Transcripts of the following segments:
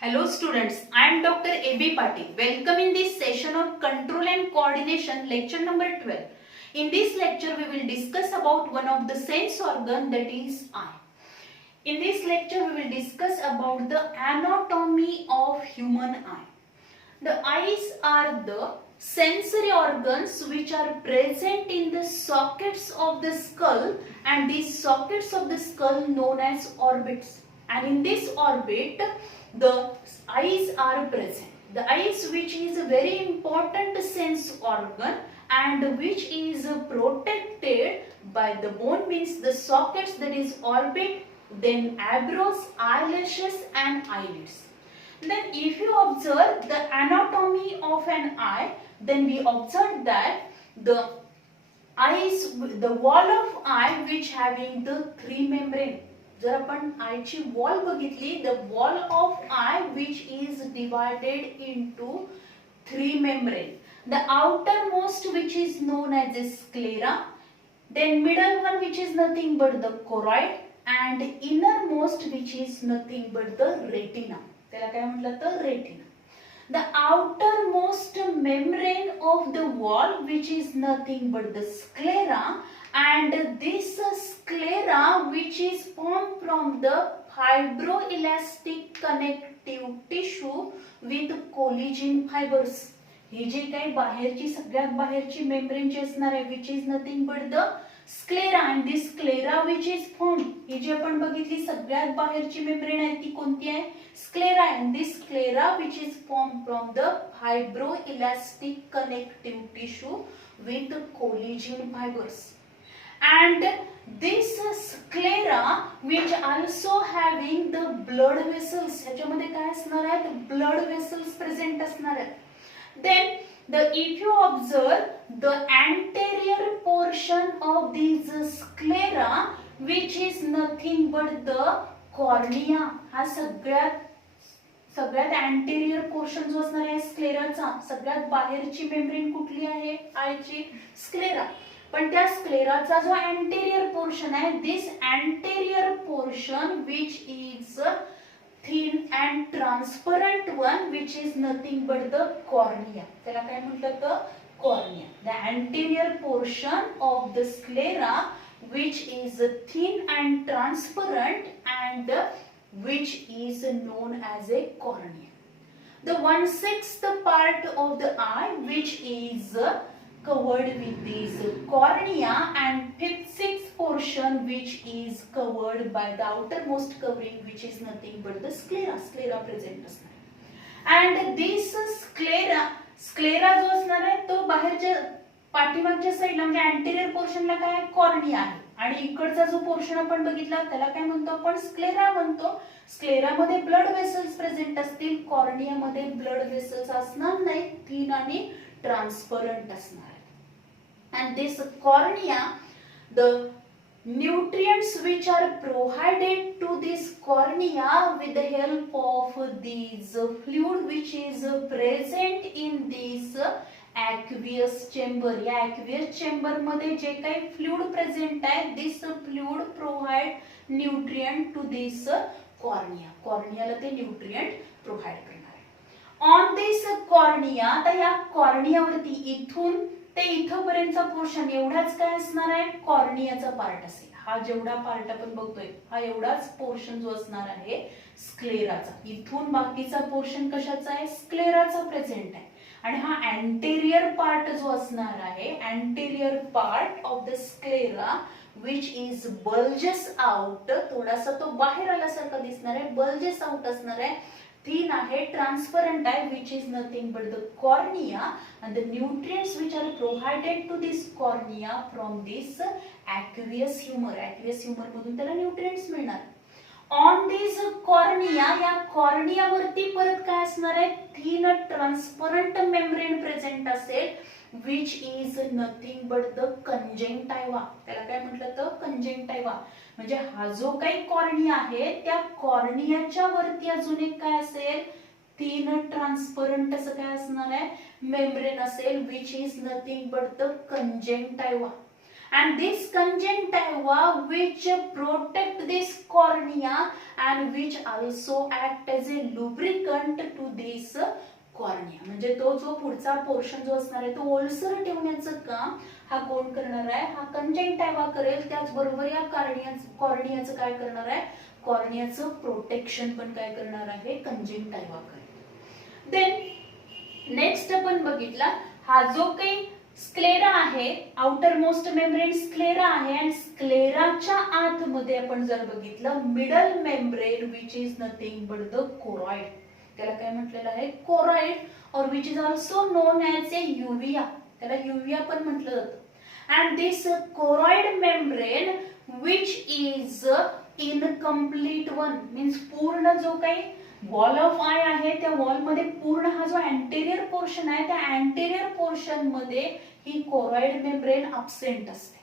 Hello students, I am Dr. A.B. Patil. Welcome in this session of Control and Coordination, lecture number 12. In this lecture, we will discuss about one of the sense organ, that is eye. In this lecture, we will discuss about the anatomy of human eye. The eyes are the sensory organs which are present in the sockets of the skull, and these sockets of the skull known as orbits. And in this orbit, the eyes are present. The eyes, which is a very important sense organ and which is protected by the bone, means the sockets, that is orbit, then eyebrows, eyelashes and eyelids. Then if you observe the anatomy of an eye, then we observe that the eyes, the wall of eye which having the three membrane. जर आपण आयची wall बघितली, the wall of eye which is divided into three membrane. The outermost which is known as a sclera, then middle one which is nothing but the choroid, and innermost which is nothing but the retina. त्याला काय म्हटलं तर retina. The outermost membrane of the wall which is nothing but the sclera, and this sclera which is formed from the fibroelastic connective tissue with collagen fibers. ही जी काही बाहेरची सगळ्यात बाहेरची membrane जी असणार आहे which is nothing but the sclera, and this sclera which is formed, ही जी आपण बघितली सगळ्यात बाहेरची मेम्ब्रेन आहे ती कोणती आहे? Sclera, and this sclera which is formed from the fibroelastic connective tissue with collagen fibers. And this sclera which also having the blood vessels, ह्याच्यामध्ये काय असणार आहेत? blood vessels present असणार आहेत. Then if you observe the anterior portion of these sclera which is nothing but the cornea, हा सगळ्यात anterior portion जो असणार आहे स्क्लेराचा, सगळ्यात बाहेरची मेम्ब्रेन कुठली आहे आयची? स्क्लेरा. पण त्या स्क्लेराचा जो anterior portion आहे, this anterior portion which is thin and transparent one which is nothing but the cornea. त्याला काय म्हटलं तर cornea. The anterior portion of the sclera which is thin and transparent and which is known as a cornea. The 1/6 part of the eye which is covered with this cornea, and 5/6 portion which is covered by the outermost covering which is nothing but the sclera present असणार. And this sclera जो असणार आहे तो बाहेरच्या पाठीमागच्या साईडला म्हणजे anterior पोर्शनला काय कॉर्निया आहे, आणि इकडचा जो पोर्शन आपण बघितला त्याला काय म्हणतो आपण? स्क्लेरा म्हणतो. स्क्लेरा मध्ये ब्लड वेसल्स प्रेझेंट असतील, कॉर्निया मध्ये ब्लड वेसल्स असणार नाही, थिन आणि ट्रान्सपरंट असणार. And this cornea, the nutrients which are provided to this cornea with the help of these fluid which is present in this aqueous chamber. या aqueous chamber मध्ये जे काही fluid present आहे, this fluid provide nutrient to this cornea. corneaला ते nutrient provide करणार आहे. On this cornea, तर या कॉर्नियावरती इथून ते इथपर्यंतचा पोर्शन एवढाच काय असणार आहे? कॉर्नियाचा पार्ट असेल. हा जेवढा पार्ट आपण बघतोय हा एवढाच पोर्शन जो असणार आहे स्क्लेराचा. इथून बाकीचा पोर्शन कशाचा आहे? स्क्लेराचा प्रेझेंट आहे. आणि हा अँटेरियर पार्ट जो असणार आहे, anterior part of the sclera which is bulges out, थोडासा तो बाहेर आल्यासारखा दिसणार आहे, बल्जेस आउट असणार आहे, thin आहे, ट्रान्सपरंट आहे, which is nothing but the cornea, and the nutrients which are provided to this cornea from this aqueous humor. aqueous humor मधून त्याला न्यूट्रिएंट्स मिळणार. On this cornea, या cornea वरती परत काय असणार आहे? thin transparent membrane present असेल which is nothing but the conjunctiva. त्याला काय म्हटलं तर conjunctiva. म्हणजे हा जो काही कॉर्निया आहे त्या कॉर्नियाच्या वरती अजून एक काय असेल? thin transparent असं काय असणार आहे? membrane असेल which is nothing but the conjunctiva. And this conjunctiva which protect this cornea and which also act as a lubricant म्हणजे तो जो पुढचा पोर्शन जो असणार आहे तो ओलसर ठेवण्याचं काम हा कोण करणार आहे, हा कंजंक्टिव्हा करेल. त्याचबरोबर या कॉर्नियाचं काय करणार आहे, कॉर्नियाचं प्रोटेक्शन पण काय करणार आहे, कंजंक्टिव्हा करेल. देन नेक्स्ट आपण बघितला हा जो काही स्क्लेरा आहे, आउटर मोस्ट मेम्ब्रेन स्क्लेरा आहे आणि स्क्लेराच्या आतमध्ये आपण जर बघितलं middle membrane which is nothing but the choroid. त्याला काय म्हटलेलं आहे, कोरॉइड, और which is also known as a uvea. त्याला युविया पण म्हटलं जातं. And this choroid membrane which is incomplete one means पूर्ण जो काही वॉल ऑफ आय आहे त्या वॉल मध्ये पूर्ण हा जो अँटेरियर पोर्शन आहे त्या अँटेरियर पोर्शन मध्ये ही कोरॉइड मेम्ब्रेन अब्सेंट असते.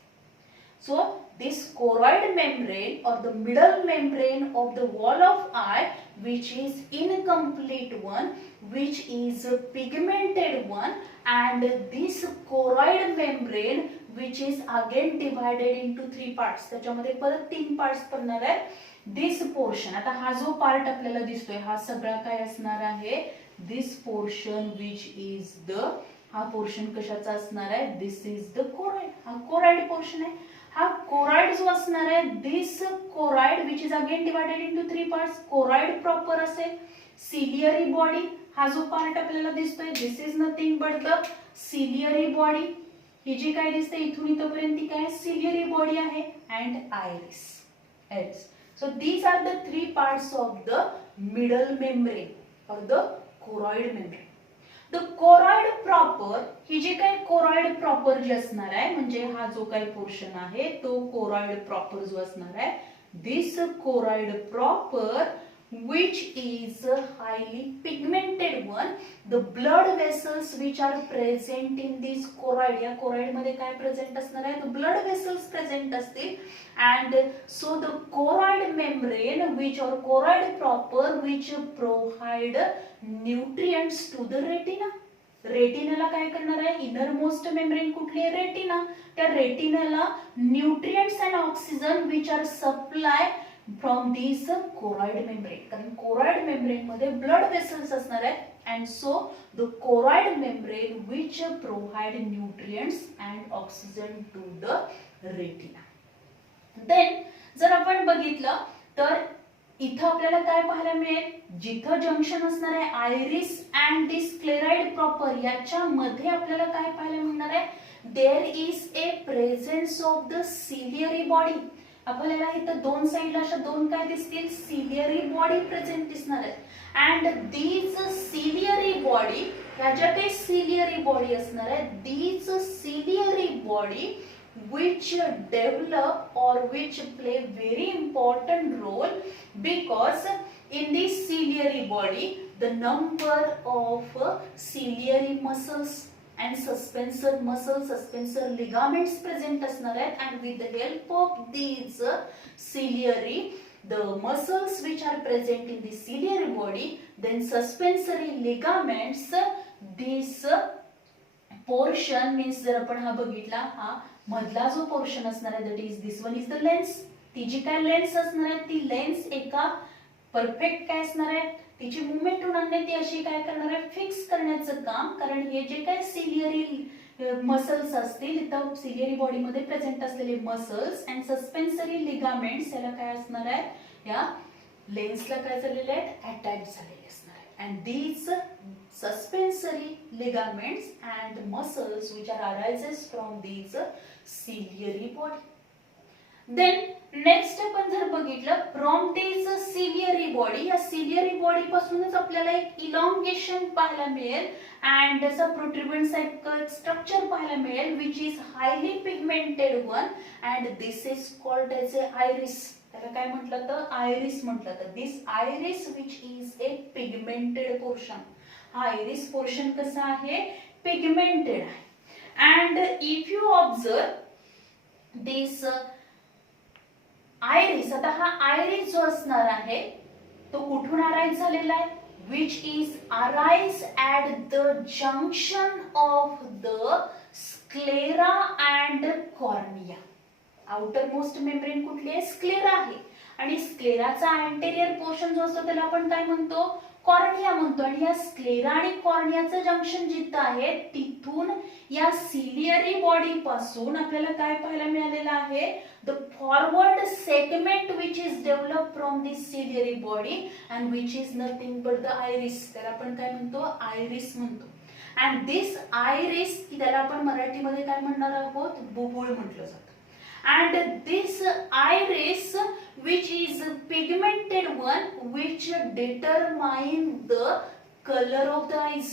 So this choroid membrane or the middle membrane of the wall of eye which is incomplete one, which is a pigmented one, and this choroid membrane which is again divided into three parts. त्याच्यामध्ये परत तीन parts पडणार आहे. This portion, आता हा जो part आपल्याला दिसतोय हा सगळा काय असणार आहे, this portion which is the, हा पोर्शन कशाचा असणार आहे, this is the choroid. हा कोरॉइड पोर्शन आहे. हा कोरॉइड जो असणार आहे, this choroid which is again divided into three parts. Choroid proper असेल. सिलियरी बॉडी, हा जो पार्ट आपल्याला दिसतोय this is nothing but the ciliary body. ही जी काय दिसते इथून इथपर्यंत ती काय सिलियरी बॉडी आहे. And iris ends. So these are the three parts of the middle membrane or the choroid membrane. The choroid proper, ही जी काही choroid proper जी असणार आहे म्हणजे हा जो काही पोर्शन आहे तो choroid proper जो असणार आहे, this choroid proper which is a highly pigmented one, the blood vessels which are present in this choroid, या choroid मध्ये काय प्रेझेंट असणार आहे, the blood vessels प्रेझेंट असतील. And so the choroid membrane which or choroid proper which provide nutrients to the retina. रेटिनाला काय करणार आहे, inner most membrane कुठली आहे, रेटिना. त्या रेटिनाला nutrients and oxygen which are supply from this choroid membrane. कारण choroid membrane मध्ये blood vessels असणार आहेत. And so the choroid membrane which provide nutrients and oxygen to the retina. Then जर आपण बघितलं तर इथं आपल्याला काय पाहायला मिळेल, जिथं जंक्शन असणार आहे iris and this scleroid proper याच्यामध्ये आपल्याला काय पाहायला मिळणार आहे, there is a presence of the ciliary body. आपल्याला इथं दोन साइडला अशा दोन काय दिसतील, सिलियरी बॉडी प्रेझेंट दिसणार आहे. अँड दीज सिलियरी बॉडी, ह्या ज्या काही सिलियरी बॉडी असणार आहे, these ciliary body which develop or which play very important role because in this ciliary body the number of ciliary muscles and suspensor muscles, suspensor ligaments present असणार आहेत. and with the help of these ciliary, the muscles which are present in the ciliary body, then suspensory ligaments, this portion means जर आपण हा बघितला, हा मधला जो portion असणार आहे that is this one is the lens. ती जी काय लेन्स असणार आहे ती लेन्स एका परफेक्ट काय असणार आहे, तिची मुवमेंट होणार ती अशी काय करणार आहे, फिक्स करण्याचं काम. कारण हे जे काय सिलियरी मसल्स असतील इथं सिलियरी बॉडी मध्ये प्रेझेंट असलेले मसल्स अँड सस्पेन्सरी लिगामेंट्स याला काय असणार आहे, या लेन्सला काय झालेले आहेत, अटॅच झालेले असणार आहे. and these suspensory ligaments and muscles which are arises from these ciliary body. Then next आपण जर बघितलं from this ciliary body, या ciliary body पासूनच आपल्याला एक elongation पाहायला मिळेल and त्याचा protuberant cycle structure पाहायला मिळेल which is highly pigmented one and this is called as a iris. त्याला काय म्हटलं तर आयरिस म्हटलं तर this iris which is a pigmented portion. हा आयरिस पोर्शन कसा आहे, पिगमेंटेड आहे. And if you observe this iris, आता हा आयरिस जो असणार आहे तो कुठून अराइज झालेला आहे, which is arise at the junction of the sclera and cornea. Outer most membrane कुठली आहे, स्क्लेरा आहे. आणि स्क्लेराचा अँटेरियर पोर्शन जो असतो त्याला आपण काय म्हणतो, कॉर्निया म्हणतो. आणि या स्क्लेरा आणि कॉर्नियाचं जंक्शन जिथं आहे तिथून या सिलियरी बॉडी पासून आपल्याला काय पाहायला मिळालेलं आहे, the forward segment which is develop from this ciliary body and which is nothing but the iris. त्याला आपण काय म्हणतो, आयरिस म्हणतो. अँड दिस आयरिस, त्याला आपण मराठीमध्ये काय म्हणणार आहोत, बुबुळ म्हटलं जातं. And this iris, which is pigmented one, which determine the color of the eyes.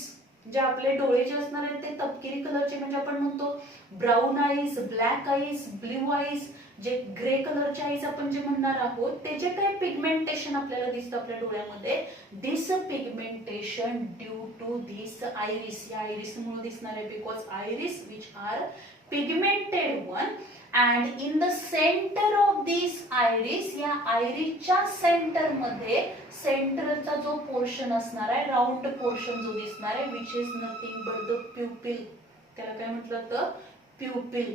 जे आपले डोळे जे असणार आहेत ते तपकिरी कलरचे, म्हणजे आपण म्हणतो brown eyes, black eyes, blue eyes, जे ग्रे कलरचे आईज आपण जे म्हणणार आहोत, ते जे काही पिगमेंटेशन आपल्याला दिसतं आपल्या डोळ्यामध्ये, this pigmentation due to this iris, या आयरिस मुळे दिसणार आहे. Because iris which are pigmented one. And in the center of this iris, या आयरिसच्या सेंटर मध्ये, सेंटरचा जो पोर्शन असणार आहे, राऊंड पोर्शन जो दिसणार आहे, which is nothing but the pupil. त्याला काय म्हटलं तर pupil.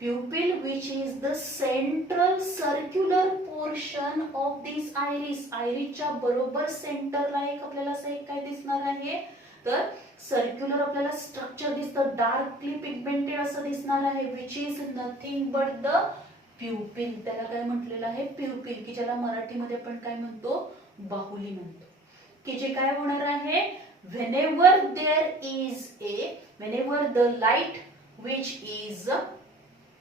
Pupil, which is the central circular portion of this iris. आयरिसच्या बरोबर सेंटरला एक आपल्याला असं एक काय दिसणार आहे, तर सर्क्युलर आपल्याला स्ट्रक्चर दिसतं, डार्कली पिगमेंटेड असं दिसणार आहे, which is nothing but the pupil. त्याला काय म्हटलेलं आहे, प्युपिल, की ज्याला मराठीमध्ये आपण काय म्हणतो, बाहुली म्हणतो. की जे काय होणार आहे, whenever there is whenever the light which is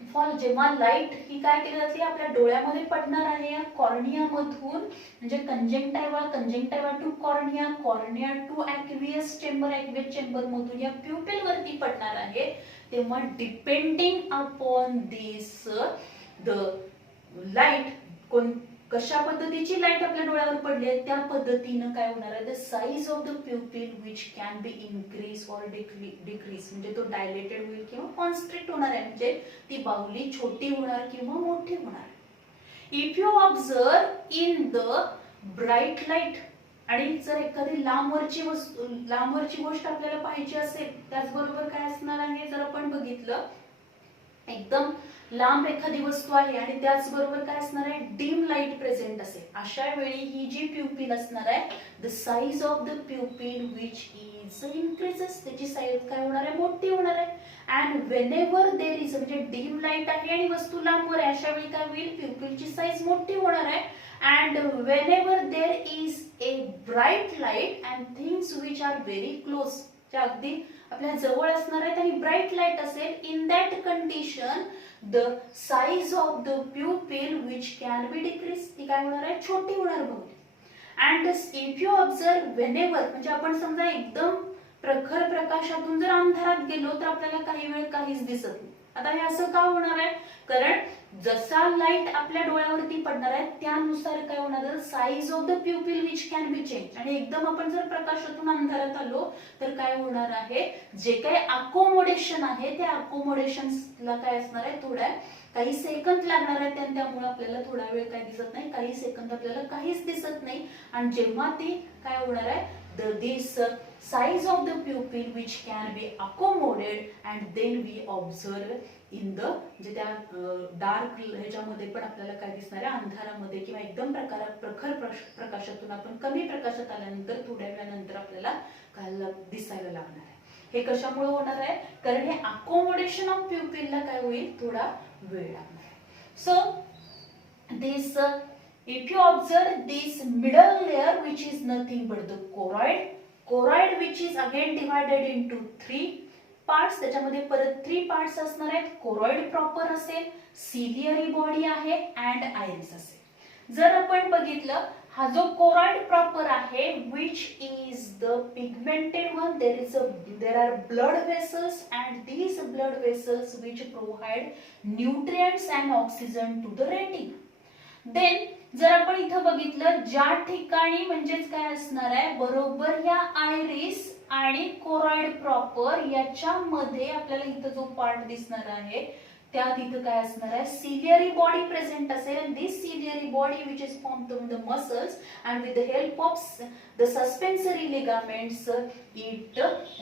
fall, जेव्हा लाईट ही काय केली जाते आपल्या डोळ्यामध्ये पडणार आहे, या कॉर्निया मधून, म्हणजे conjunctiva to cornea, cornea to aqueous chamber, aqueous chamber मधून या प्युपिल वरती पडणार आहे, तेव्हा depending upon this the light, कशा पद्धतीची लाईट आपल्या डोळ्यावर पडली आहे त्या पद्धतीनं काय होणार आहे, the size of the pupil which can be increase or decrease, म्हणजे तो डायलेटेड होईल किंवा कॉन्स्ट्रिक्ट होणार आहे, म्हणजे ती बाहुली छोटी होणार किंवा मोठी होणार. If you observe in the bright light, आणि जर एखादी लांबवरची गोष्ट आपल्याला पाहायची असेल, त्याचबरोबर काय असणार आहे, जर आपण बघितलं एकदम लांब एखादी वस्तू आहे आणि त्याचबरोबर काय असणार आहे, डीम लाईट प्रेझेंट असेल, अशा वेळी ही जी प्युपिल असणार आहे, the size of the pupil which is increases, त्याची साईज काय होणार आहे, मोठी होणार आहे. अँड व्हेनेवर देर इज, म्हणजे डीम लाईट आहे आणि वस्तू लांबवर आहे, अशा वेळी काय होईल, प्युपिलची साईज मोठी होणार आहे. And whenever there is A bright light and things which are very close, ज्या अगदी आपल्या जवळ असणार आहेत आणि ब्राईट लाईट असेल, in that condition the size of the pupil which can be decrease, ती काय होणार आहे, छोटी होणार बहुतेक. And if you observe whenever, म्हणजे आपण समजा एकदम प्रखर प्रकाशातून जर अंधारात गेलो तर आपल्याला काही वेळ काहीच दिसत नाही. आता हे असं का होणार आहे, कारण जसा लाईट आपल्या डोळ्यावरती पडणार आहे त्यानुसार काय होणार आहे, size of the pupil which can be change. आणि एकदम आपण जर प्रकाशातून अंधारात आलो तर काय होणार आहे, जे काही अकोमोडेशन आहे त्या अकोमोडेशनला काय असणार आहे, काही सेकंद लागणार आहेत, आणि त्यामुळे आपल्याला थोडा वेळ काय दिसत नाही, काही सेकंद आपल्याला काहीच दिसत नाही. आणि जेव्हा ती काय होणार आहे, this size of the pupil which can be accommodated and then we observe in the, म्हणजे त्या डार्क ह्याच्यामध्ये पण आपल्याला काय दिसणार आहे, अंधारामध्ये किंवा एकदम प्रखर प्रकाशातून आपण कमी प्रकाशात आल्यानंतर थोड्या वेळानंतर आपल्याला काय दिसायला लागणार आहे. हे कशामुळे होणार आहे, कारण हे अकोमोडेशन ऑफ प्युपिलला काय होईल, थोडा वेळ लागणार आहे. So this if you observe this middle layer which is nothing but the choroid which is again divided into 3 parts, त्याच्यामध्ये परत 3 parts असणार आहेत, choroid proper असेल, ciliary body आहे and iris असेल. जर आपण बघितलं हा जो choroid proper आहे which is the pigmented one, there are blood vessels and these blood vessels which provide nutrients and oxygen to the retina. Then जर आपण इथं बघितलं ज्या ठिकाणी म्हणजेच काय असणार आहे, बरोबर या आयरिस आणि कोरॉइड प्रॉपर याच्यामध्ये आपल्याला इथं जो पार्ट दिसणार आहे त्यात इथं काय असणार आहे, सिलियरी बॉडी प्रेझेंट असेल. And this ciliary body which is formed from the muscles and with the help of the suspensory ligaments,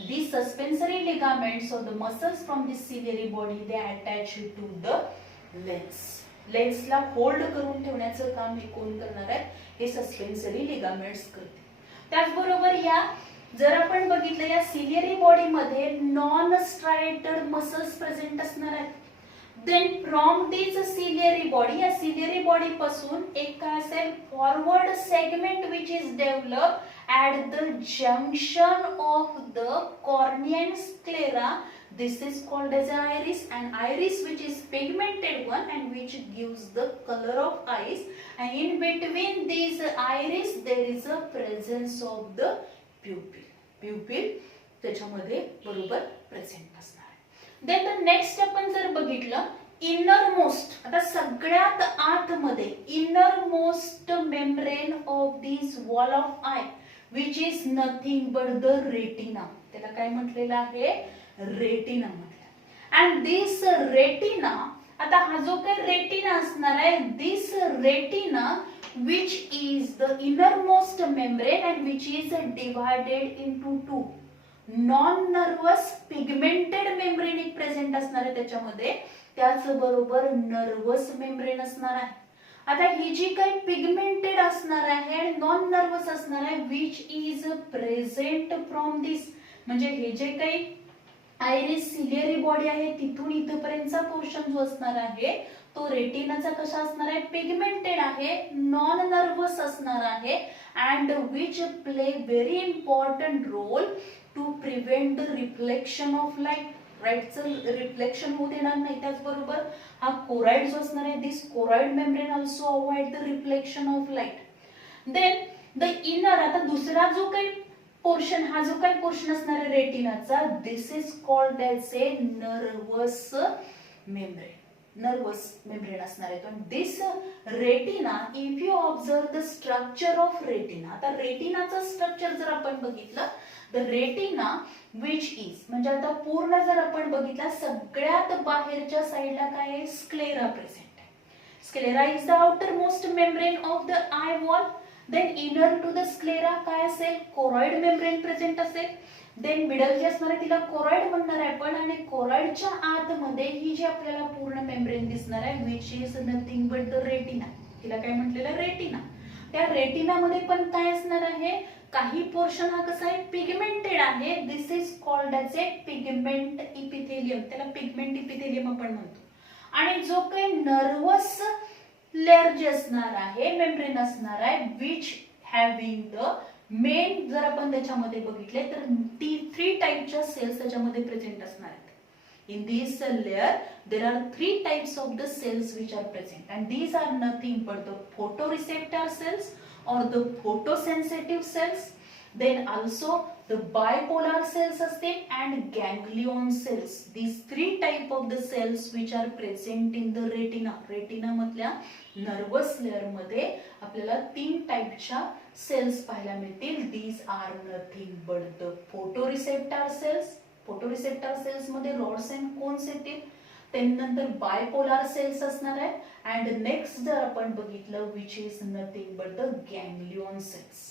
these suspensory ligaments of the muscles from this ciliary body they attach to the lens. लेन्सला hold करून ठेवण्याचं काम हे कोण करणार आहे, हे सस्पेन्सरी ligaments करते. त्याचबरोबर या जर आपण बघितलं या सिलियरी बॉडी मध्ये नॉन स्ट्रायटर मसल्स प्रेझेंट असणार आहेत. Then from this ciliary body, या सिलियरी बॉडी पासून एक काय असेल forward segment which is develop at the junction of the cornea and sclera. This is called as an iris, and iris which is pigmented one and which gives the color of eyes, and in between these iris there is a presence of the pupil. Pupil त्याच्यामध्ये बरोबर present असणार आहे. Then the next आपण जर बघितलं inner most, आता सगळ्यात आतमध्ये inner most membrane of this wall of I which is nothing but the retina. त्याला काय म्हटलेलं आहे रेटिना म्हटलं. and this retina, आता हा जो काही रेटिना असणार आहे this retina which is the innermost membrane and which is divided into two non nervous pigmented membrane एक प्रेझेंट असणार आहे त्याच्यामध्ये, त्याच बरोबर नर्वस मेम्ब्रेन असणार आहे. आता ही जी काही पिगमेंटेड असणार आहे आणि नॉन नर्वस असणार आहे विच इज प्रेझेंट फ्रॉम दिस, म्हणजे हे जे काही आयरिस सिलियरी बॉडी आहे तिथून इथपर्यंतचा पोर्शन जो असणार आहे तो रेटिनाचा कसा असणार आहे पिगमेंटेड आहे, नॉन नर्वस असणार आहे and which play very important role to prevent the reflection of light. राईटचं रिफ्लेक्शन होऊ देणार नाही. त्याचबरोबर हा कोराइड जो असणार आहे this choroid membrane also avoid the reflection of light. Then the inner, आता दुसरा जो काही पोर्शन, हा जो काही पोर्शन असणार आहे रेटिनाचा this is called as a nervous membrane. Nervous membrane असणार आहे. This retina, if you observe the structure of retina, आता रेटिनाचं स्ट्रक्चर जर आपण बघितलं द रेटिना विच इज, म्हणजे आता पूर्ण जर आपण बघितला सगळ्यात बाहेरच्या साईडला काय आहे स्क्लेरा प्रेझेंट आहे. Sclera is the outermost membrane of the eye wall. Then inner to the sclera काय असेल कोरॉइड मेम्ब्रेन प्रेझेंट असेल. देन मिडल जी असणार आहे तिला कोरॉइड म्हणणार आहे आपण, आणि कोरॉइडच्या आतमध्ये ही जी आपल्याला पूर्ण मेम्ब्रेन दिसणार आहे which is nothing but the retina, तिला काय म्हटलेलं रेटिना. त्या रेटिनामध्ये पण काय असणार आहे काही पोर्शन हा कसा आहे पिगमेंटेड आहे. This is called as a pigment epithelium, त्याला पिगमेंट इपिथेलियम आपण म्हणतो. आणि जो काही नर्वस लेअर जे असणार आहे मेम्ब्रेन असणार आहे विच हॅव्हिंग द मेन, जर आपण त्याच्यामध्ये बघितले तर 3 टाइपच्या सेल्स त्याच्यामध्ये प्रेझेंट असणार आहेत. In this layer there are 3 types of the cells which are present, and these are nothing but the photoreceptor cells or the photosensitive cells, then also the bipolar cells astate and ganglion cells. These 3 type of the cells which are present in the retina. Retina मधल्या nervous layer मध्ये आपल्याला 3 टाइपच्या cells पाहायला मिळतील. These are nothing but the photoreceptor cells. Photoreceptor cells मध्ये rods and cones येतील. त्यानंतर bipolar cells असणार आहेत अँड नेक्स्ट जर आपण बघितलं which is nothing but the ganglion cells.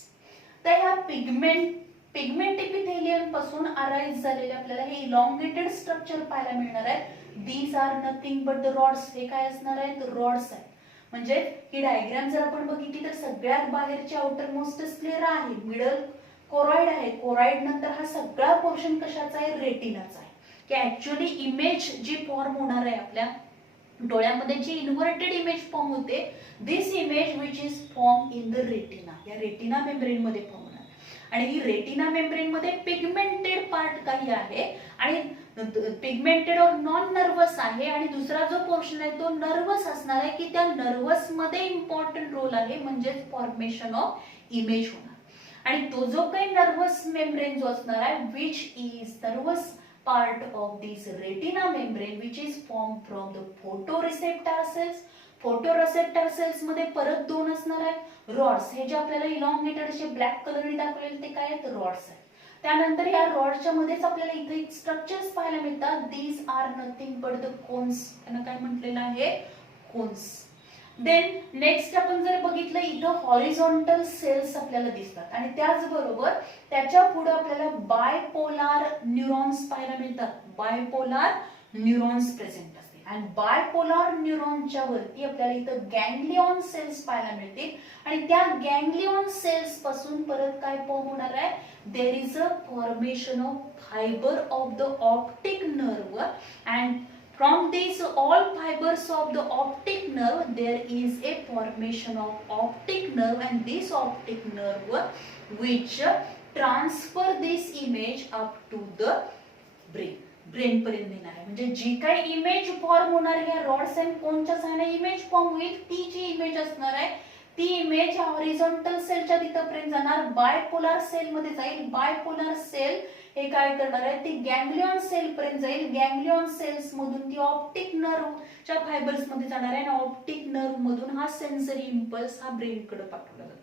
तर ह्या पिगमेंट इपिथेलियम पासून अराइज झालेले आपल्याला हे इलॉंगेटेड स्ट्रक्चर पाहायला मिळणार आहे. These are nothing but the rods. हे काय असणार आहेत रॉड्स आहेत. म्हणजे ही डायग्राम जर आपण बघितली तर सगळ्यात बाहेरची आउटर मोस्ट स्क्लेरा आहे, मिडल कोरॉइड आहे, कोरॉइड नंतर हा सगळा पोर्शन कशाचा आहे रेटिनाचा आहे. की ऍक्च्युअली इमेज जी फॉर्म होणार आहे आपल्या डोळ्यामध्ये जी इन्व्हर्टेड इमेज फॉर्म होते this image which is form in the retina, या रेटिना मेम्ब्रेन मध्ये फॉर्म होणार. आणि ही रेटिना मेम्ब्रेन मध्ये पिगमेंटेड पार्ट काही आहे आणि पिगमेंटेड और नॉन नर्वस आहे, आणि दुसरा जो पोर्शन आहे तो नर्वस असणार आहे की त्या नर्वस मध्ये इम्पॉर्टंट रोल आहे म्हणजे फॉर्मेशन ऑफ इमेज होणार. आणि तो जो काही नर्वस मेम्ब्रेन जो असणार आहे which is nervous part of this retina membrane which is form from the photoreceptor cells. Photoreceptor cells मध्ये परत 2 असणार आहेत रॉड्स. हे जे आपल्याला इलॉंगेटेड असे ब्लॅक कलरने दाखवलेले ते काय आहेत रॉड्स आहेत. त्यानंतर या रॉडच्या मध्येच आपल्याला इथे स्ट्रक्चर्स पाहायला मिळतात. These are nothing but the cones, त्यांना काय म्हटलेलं आहे कोन्स. देन नेक्स्ट आपण जर बघितलं इथं हॉरिझॉन्टल सेल्स आपल्याला दिसतात आणि त्याचबरोबर त्याच्या पुढे आपल्याला बायपोलार न्यूरॉन्स पाहायला मिळतात. बायपोलार न्यूरॉन्स प्रेझेंट असते आणि बायपोलार न्यूरॉनच्या वरती आपल्याला इथं गँग्लिऑन सेल्स पाहायला मिळतील आणि त्या गँग्लिऑन सेल्स पासून परत काय फॉर्म होणार आहे, there is a formation of fibre of the optic nerve and from these all fibers of the optic nerve there is a formation of optic nerve and this optic nerve which transfer this image up to the brain पर्यंत येणार आहे. म्हणजे जी काही image form होणार आहे rods and कोनच्या सहाय्याने image form होईल ती जी इमेज असणार आहे ती इमेज हॉरिझॉन्टल सेलच्या तिथपर्यंत जाणार, बायपोलार सेल मध्ये जाईल. बायपोलार सेल हे काय करणार आहे, ती गँग्लिऑन सेल पर्यंत जाईल. गँग्लिऑन सेल्स मधून ती ऑप्टिक नर्वच्या फायबर्स मध्ये जाणार आहे आणि ऑप्टिक नर्व मधून हा सेन्सरी इम्पल्स हा ब्रेन कडे पाठवला जातो.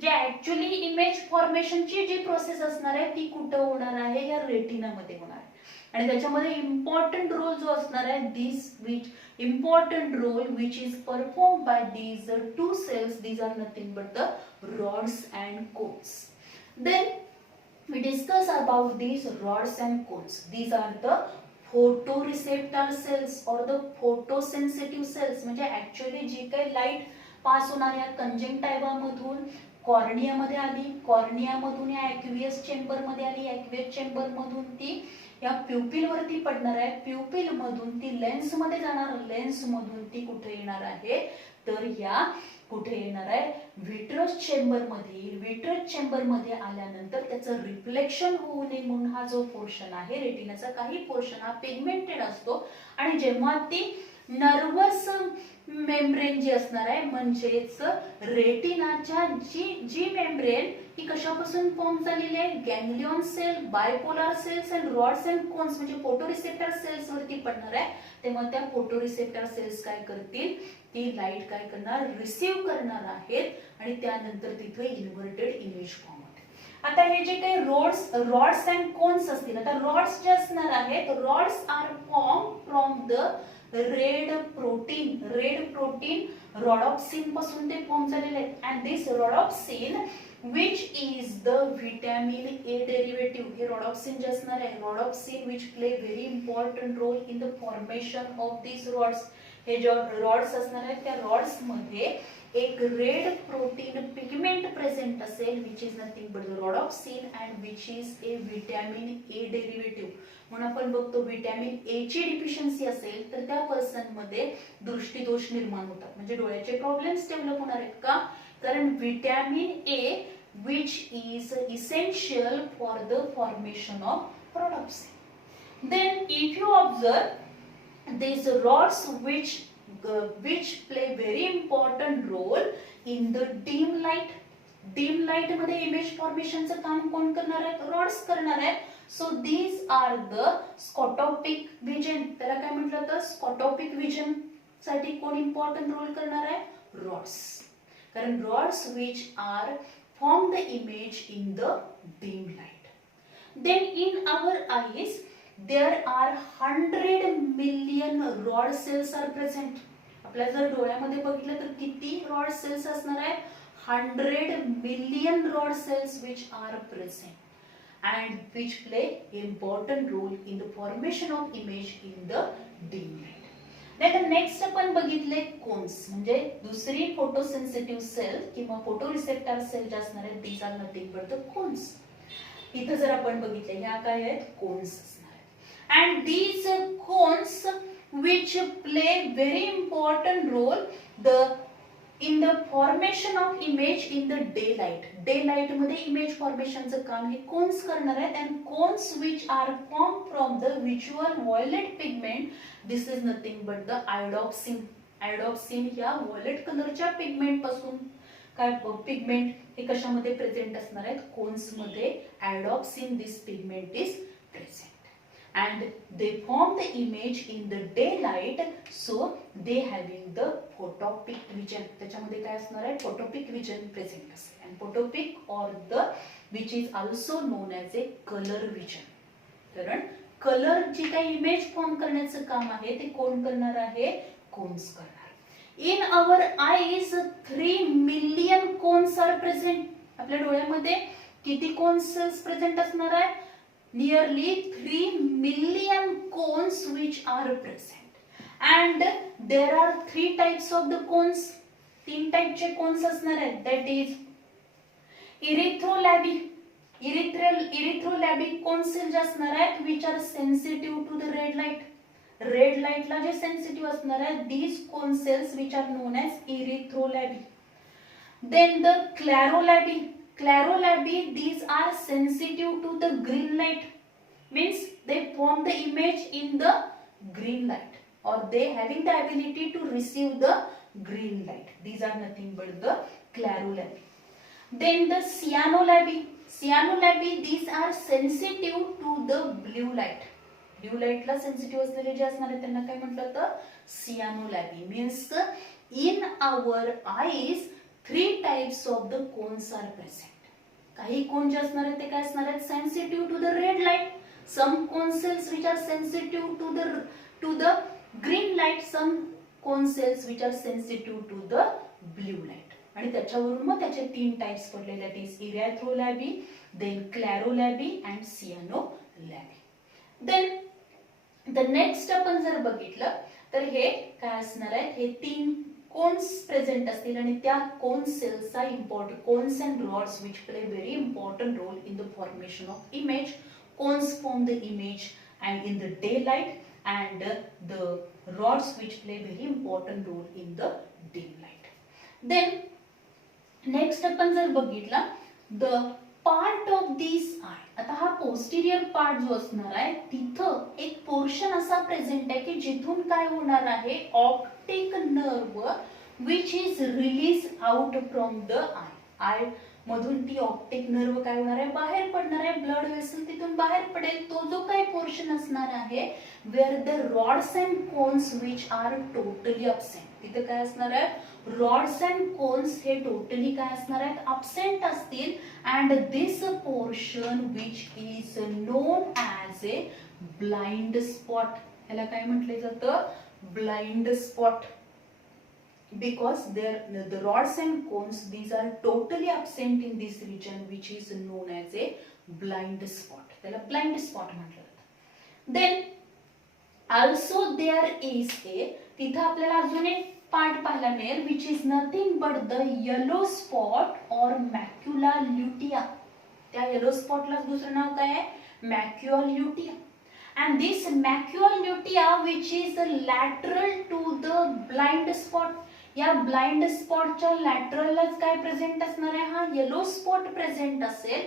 जे ऍक्च्युअली इमेज फॉर्मेशनची जी प्रोसेस असणार आहे ती कुठं होणार आहे, या रेटिना मध्ये होणार आहे. आणि त्याच्यामध्ये इम्पॉर्टंट रोल जो असणार आहे, this which important role which is performed by these two cells, these are nothing but the rods and cones. Then we discuss about these rods and cones. These are the photoreceptor cells or the photosensitive cells. म्हणजे actually जी काही light pass होणाऱ्या कंजंक्टिव्हा मधून cornea मध्ये आली, cornea मधून या aqueous chamber मध्ये आली, ॲक्वियस चेंबर मधून ती या प्युपिल वरती पडणार आहे, प्युपिल मधून ती लेन्स मध्ये जाणार, लेन्स मधून ती कुठे येणार आहे, तर या कुठे येणार आहे, व्हिट्रस चेंबर मध्ये. व्हिट्रस चेंबर मध्ये आल्यानंतर त्याचं रिफ्लेक्शन होऊ नये म्हणून हा जो पोर्शन आहे रेटिनाचा काही पोर्शन हा पिगमेंटेड असतो आणि जेव्हा ती नर्वस मेम्ब्रेन जी असणार आहे म्हणजेच रेटिनाच्या जी मेम्ब्रेन ही कशापासून फॉर्म झालेली आहे, ganglion cell, bipolar cells and rods and cones म्हणजे फोटोरिसेप्टर सेल्स वरती पडणार आहे, तेव्हा त्या फोटोरिसेप्टर सेल्स काय करतील, ती लाईट काय करणार, रिसीव्ह करणार आहेत आणि त्यानंतर तिथे इन्व्हर्टेड इमेज फॉर्म होते. आता हे जे काही रॉड्स अँड कोन्स असतील, आता रॉड्स जे असणार आहेत, rods are form from the red protein rhodopsin पासून ते फॉर्म झालेले आहेत and this rhodopsin which is the vitamin A derivative. हे rhodopsin जे असणार आहे, rhodopsin which play very important role in the formation of these rods. हे जे रॉड्स असणार आहेत त्या रॉड्स मध्ये एक रेड प्रोटीन पिगमेंट प्रेझेंट असेल which is nothing but the rhodopsin and which is a vitamin A derivative. म्हणून आपण बघतो व्हिटॅमिन ए ची डिफिशियन्सी असेल तर त्या पर्सन मध्ये दृष्टीदोष निर्माण होतात, म्हणजे डोळ्याचे प्रॉब्लेम्स डेव्हलप होणार आहेत का, कारण vitamin A which is essential for the formation of rhodopsin. Then if you observe these rods which play very important role in the dim light मध्ये इमेज फॉर्मेशनचं काम कोण करणार आहेत, रॉड्स करणार आहेत. So these are the scotopic vision. त्याला काय म्हटलं तर स्कॉटॉपिक विजन साठी कोण इम्पॉर्टंट रोल करणार आहे, रॉड्स. कारण rods which are form the image in the dim light. Then in our eyes there are 100 million rod cells are present. आपल्या जर डोळ्यामध्ये बघितलं तर किती रॉड सेल्स असणार आहेत, 100 million rod cells which are present and which play important role in the formation of image in the dim light. नाही next आपण बघितले कोन्स म्हणजे दुसरी फोटोसेन्सिटिव्ह सेल किंवा फोटोरिसेप्टर सेल जे असणार आहेत, these are nothing but the cones. इथं जर आपण बघितले ह्या काय आहेत, कोन्स असणार आहेत and these cones which play very important role in the formation of image in the daylight. Daylight मध्ये इमेज फॉर्मेशनचं काम हे कोन्स करणार आहेत and cones which are formed from the visual violet pigment, this is nothing but the iodopsin. Iodopsin या violet कलरच्या pigment पासून काय पिगमेंट हे कशामध्ये प्रेझेंट असणार आहेत, कोन्स मध्ये iodopsin this pigment is present and they form the image in the daylight, so they having the photopic vision. त्याच्यामध्ये काय असणार आहे, photopic vision present असेल and photopic or the which is also known as a color vision. कारण colour जी काही image form करण्याचं काम आहे ते कोण करणार आहे, कोन्स करणार. In our eyes 3 million cones are present. आपल्या डोळ्यामध्ये किती कोन्स सेल्स प्रेझेंट असणार आहे, nearly 3 million cones which are present and there are 3 types of the cones. 3 टाइपचे कोन्स असणार आहेत. That is erythrolabic. Erythrolabic cone cells असणार आहेत which are sensitive to the red light. Red लाईटला जे sensitive असणार आहेत these cone cells which are known as erythrolabic. Then the chlorolabe. Clairolabia, these are sensitive to the green light, means they form the image in the green light, or they having the ability to receive the green light. These are nothing but the Clairolabia. Then the Cyanolabia. Cyanolabia, these are sensitive to the blue light. Blue light ला sensitive असलेले जे असणार आहेत त्यांना काय म्हटलं तर Cyanolabia. Means in our eyes 3 types of the cones are present. काही कोन जे असणार आहेत ते काय असणार आहेत sensitive to the red light. Some cone cells which are sensitive to the green light. Some cone cells which are sensitive to the blue light. आणि त्याच्यावरून मग त्याचे 3 टाइप्स पडले. That is erythrolabe, then chlorolabe and cyanolabe. Then the next आपण जर बघितलं तर हे काय असणार आहेत हे 3 कोन्स प्रेझेंट असतील आणि त्या कोन सेल्सचा important cones and rods which play very important role in the formation of image. Cones form the image and in the day light and the rods which play very important role in the day light. Then next आपण जर बघितला the part of this eye. आता हा posterior part जो असणार आहे तिथं एक पोर्शन असा प्रेझेंट आहे की जिथून काय होणार आहे optic nerve which is release out from the I. I मधून ती ऑप्टिक नर्व काय होणार आहे बाहेर पडणार आहे. ब्लड वेसल तिथून बाहेर पडेल. तो जो काही पोर्शन असणार आहे where the rods and cones which are totally absent. तिथे काय असणार आहे रॉड्स अँड कोन्स हे टोटली काय असणार आहेत अब्सेंट असतील. And this portion which is known as a blind spot. याला काय म्हटलं जातं blind spot. Because the rods and cones these are totally absent in this region which is known as a blind spot. त्याला blind spot म्हटलं जातं. Then also there is a तिथं आपल्याला अजून एक पार्ट पाहायला मिळेल which is nothing but the yellow spot or macula lutea. त्या yellow spotला दुसरं नाव काय आहे macula lutea. And this macula lutea which is lateral to the blind spot. या ब्लाइंड स्पॉटच्या लॅटरललाच काय प्रेझेंट असणार आहे हा येलो स्पॉट प्रेझेंट असेल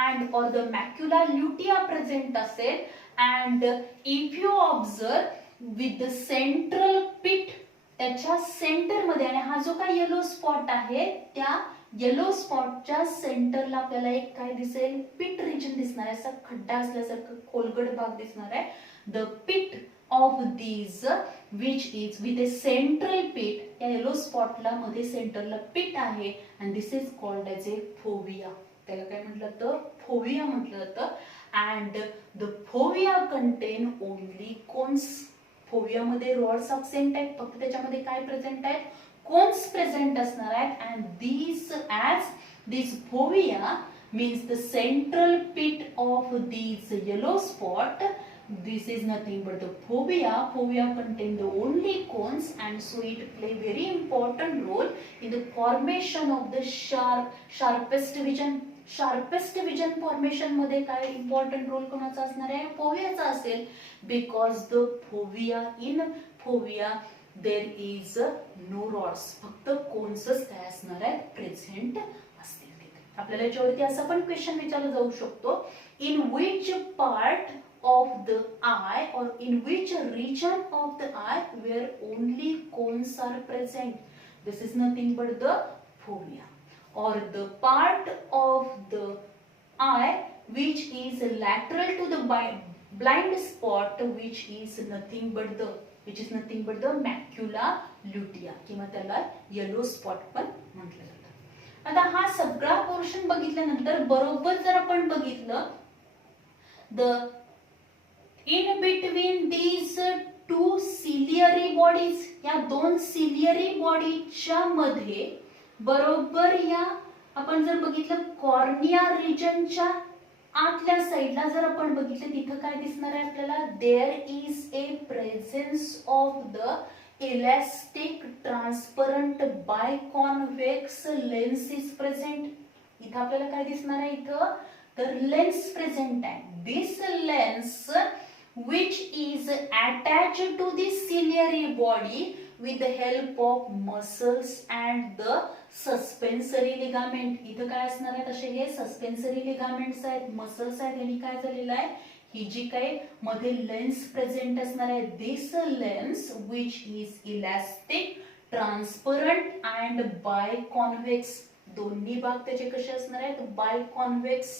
and or the macula lutea present असेल. And if you observe with the central pit त्याच्या सेंटर मध्ये आणि हा जो काय येलो स्पॉट आहे त्या येलो स्पॉटच्या सेंटरला आपल्याला एक काय दिसेल पिट रिजन दिसणार आहे. असा खड्डा असल्यासारखं खोलगट भाग दिसणार आहे. The pit of these which is with a central pit. या येलो स्पॉटला मध्ये सेंटरला पिट आहे and this is called as a fovea. त्याला काय म्हटलं तर fovea म्हटलं जातं. and the fovea contain only cones. fovea मध्ये rods absent आहेत फक्त त्याच्यामध्ये काय प्रेझेंट आहेत कोन्स प्रेझेंट असणार आहेत. and these as this fovea means the central pit of these yellow spot. This is nothing but the fovea. Fovea contain the only cones and so it play very important role in the formation of the sharpest vision. Sharpest vision formation मध्ये काय important role कोणाचा असणार आहे फोवियाचा असेल. because the fovea in fovea there is no rods. फक्त कोन्सच काय असणार आहे प्रेझेंट असतील. आपल्याला याच्यावरती असा पण क्वेश्चन विचारला जाऊ शकतो in which part of the eye or in which region of the eye where only cones are present. This is nothing but the fovea. Or the part of the eye which is lateral to the blind spot which is nothing but the macula lutea किंवा त्याला yellow spot पण म्हटलं जातं. आता हा सगळा portion बघितल्यानंतर बरोबर जर आपण बघितलं the in between these two ciliary bodies. या 2 ciliary बॉडीच्या मध्ये बरोबर या आपण जर बघितलं कॉर्निया रिजनच्या आतल्या साइड साइडला जर आपण बघितलं तिथं काय दिसणार आहे आपल्याला, there is a presence of the elastic transparent biconvex lens is present. इथं आपल्याला काय दिसणार आहे, इथं तर लेन्स प्रेझेंट आहे. दिस lens which is attached to the ciliary body with the help of muscles and the suspensory ligament. इथं काय असणार आहे, तसे हे सस्पेन्सरी लिगामेंट्स आहेत, मसल्स आहेत. यांनी काय झालेलं आहे, ही जी काही मध्ये लेन्स प्रेझेंट असणार आहे, दिस lens which is elastic, transparent and biconvex. दोन्ही भाग त्याचे कसे असणार आहेत, बायकॉन्व्हेक्स,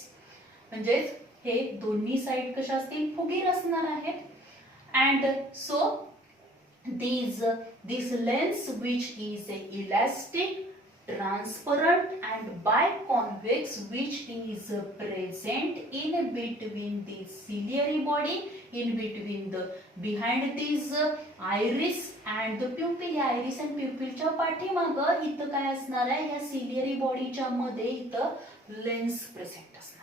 म्हणजे हे दोन्ही साइड कशा असतील, फुगीर असणार आहेत. And so this lens which is elastic, transparent and biconvex, which is present in between the ciliary body, in between the behind this iris and the pupil. या iris and pupil च्या पाठीमागं इथं काय असणार आहे, या सिलियरी बॉडीच्या मध्ये इथं लेन्स प्रेझेंट असणार.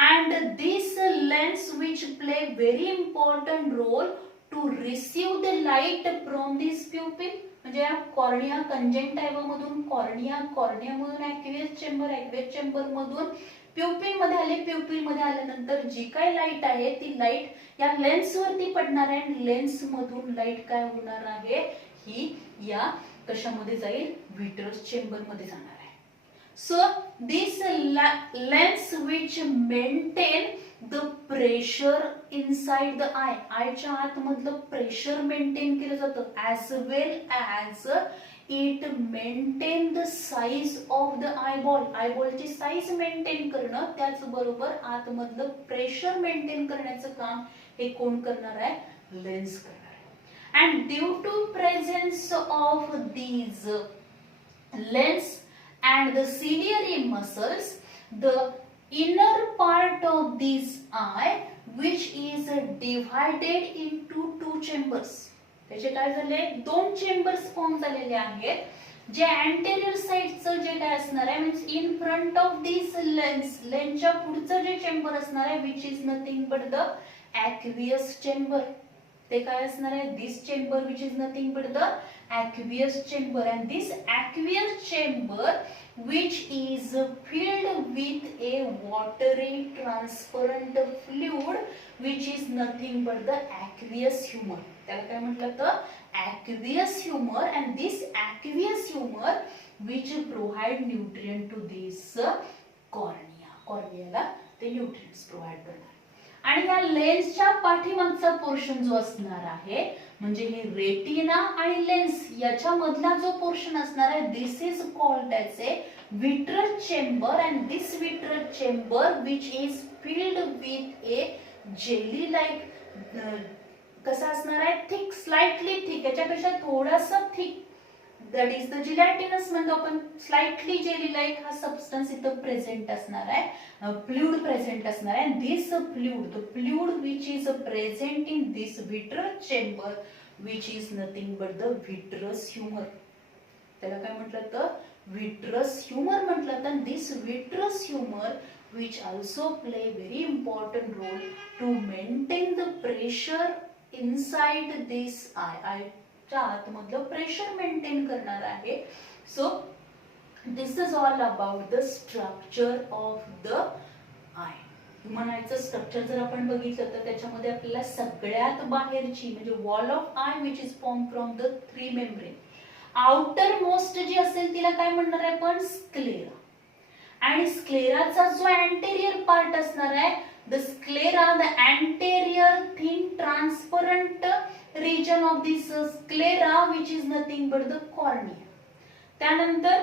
And this lens which play very important role to receive the light from this pupil. म्हणजे या कॉर्निया कंजंक्टिव्हा मधून कॉर्निया मधून ॲक्व्हियस चेंबर मधून प्युपिल मध्ये आले. प्युपिल मध्ये आल्यानंतर जी काही लाईट आहे ती लाईट या लेन्स वरती पडणार आहे आणि लेन्स मधून लाईट काय होणार आहे, ही या कशामध्ये जाईल, व्हिट्रस चेंबर मध्ये जाणार आहे. So this lens which maintain the pressure inside the eye, आयच्या आत मधलं प्रेशर मेंटेन केलं जातं, as well as it maintain the size of the eyeball. eyeball ची साईज मेंटेन करणं, त्याचबरोबर आत मधलं प्रेशर मेंटेन करण्याचं काम हे कोण करणार आहे, लेन्स करणार आहे. And due to presence of these lens and the ciliary muscles, the inner part of this eye which is divided into two chambers. त्याचे काय झाले, दोन चेंबर्स फॉर्म झालेले आहेत. जे अँटेरियर साइडचं जे काय असणार आहे, means in front of this lens, लेन्सच्या पुढचं जे चेंबर असणार आहे, which is nothing but the aqueous chamber. ते काय असणार आहे, this chamber which is nothing but the aqueous chamber, and this aqueous chamber which is filled with a watery transparent fluid which is nothing but the aqueous humor. त्याला काय म्हटलं तर aqueous humor, and this aqueous humor which provide nutrient to this cornea. कॉर्नियाला ते nutrients provide करणार. आणि या लेन्सच्या पाठीमागचा portion जो असणार आहे, म्हणजे हे रेटिना आणि लेन्स याच्या मधला जो पोर्शन असणार आहे, this is called as a vitreous chamber. And this vitreous chamber which is filled with a jelly like, कसा असणार आहे, थिक, स्लाइटली थिक, याच्यापेक्षा थोडासा thick, that is the gelatinous म्हणतो आपण, स्लाइटली जेली लाईक हा सबस्टन्स इथं प्रेझेंट असणार आहे, फ्लुइड प्रेझेंट असणार आहे. This fluid, the fluid which is present in this vitreous chamber which is nothing but the vitreous humour. त्याला काय म्हटलं तर विट्रस ह्युमर म्हटलं तर. This vitreous humour which also play very important role to maintain the pressure inside this eye, आतमधलं pressure maintain करणार आहे. So this is all about the structure of the eye. म्हणायचं स्ट्रक्चर जर आपण बघितलं तर त्याच्यामध्ये आपल्याला सगळ्यात बाहेरची म्हणजे wall of eye which is form from the 3 membrane, outermost जी असेल तिला काय म्हणणार आहे आपण, स्क्लेरा. आणि स्क्लेराचा जो अँटेरियर पार्ट असणार आहे, the sclera, the anterior thin transparent region of this sclera which is nothing but the cornea. त्यानंतर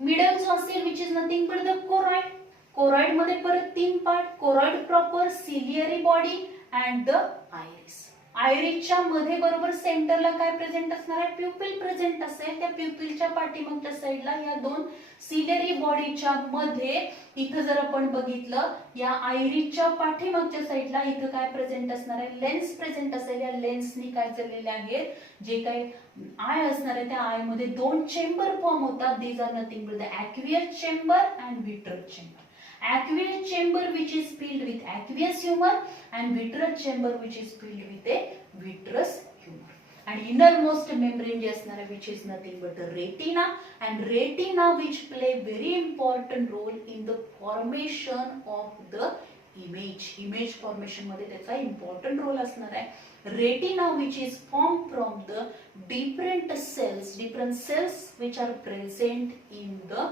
मिडल जो असेल which is nothing but the choroid. choroid मध्ये परत 3 part, choroid proper, ciliary body and the iris. आयरिसच्या मध्ये बरोबर सेंटरला काय present असणार आहे, प्युपिल प्रेझेंट असेल. त्या प्युपिलच्या पाठीमागच्या साइडला या दोन सिलियरी बॉडीच्या मध्ये इथं जर आपण बघितलं, या आयरिसच्या पाठीमागच्या साइडला इथं काय प्रेझेंट असणार आहे, लेन्स प्रेझेंट असेल. या लेन्सनी काय झालेले आहेत, जे काही आय असणार आहे त्या आय मध्ये 2 चेंबर फॉर्म होतात. These are nothing but the aqueous chamber and vitreous chamber. aqueous chamber which is filled with aqueous humor and vitreous chamber which is filled with a vitreous humor. And innermost membrane जे असणार आहे which is nothing but a retina, and retina which play very important role in the formation of the image formation मध्ये त्याचा important role असणार आहे. Retina which is formed from the different cells which are present in the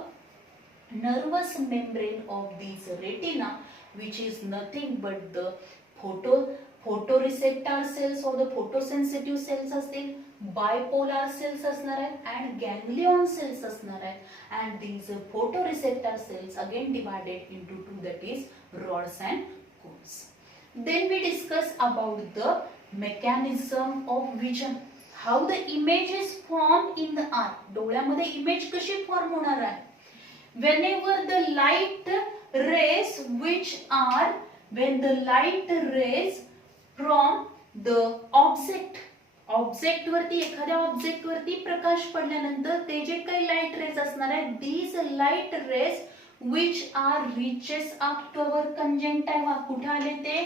nervous membrane of these retina, which is nothing but the photoreceptor cells or the photosensitive cells असतील, bipolar cells असणार आहेत and ganglion cells असणार आहेत. And these photoreceptor cells again divided into two, that is rods and cones. Then we discuss about the mechanism of vision, how the image is formed in the eye. डोळ्यामध्ये image कशी form होणार आहे? Whenever the light rays when the light rays from the object वरती, एखाद्या object वरती प्रकाश पडल्यानंतर ते जे काही लाईट रेज असणार आहे, these light rays which are reaches up to our conjunctiva. कुठे आले ते?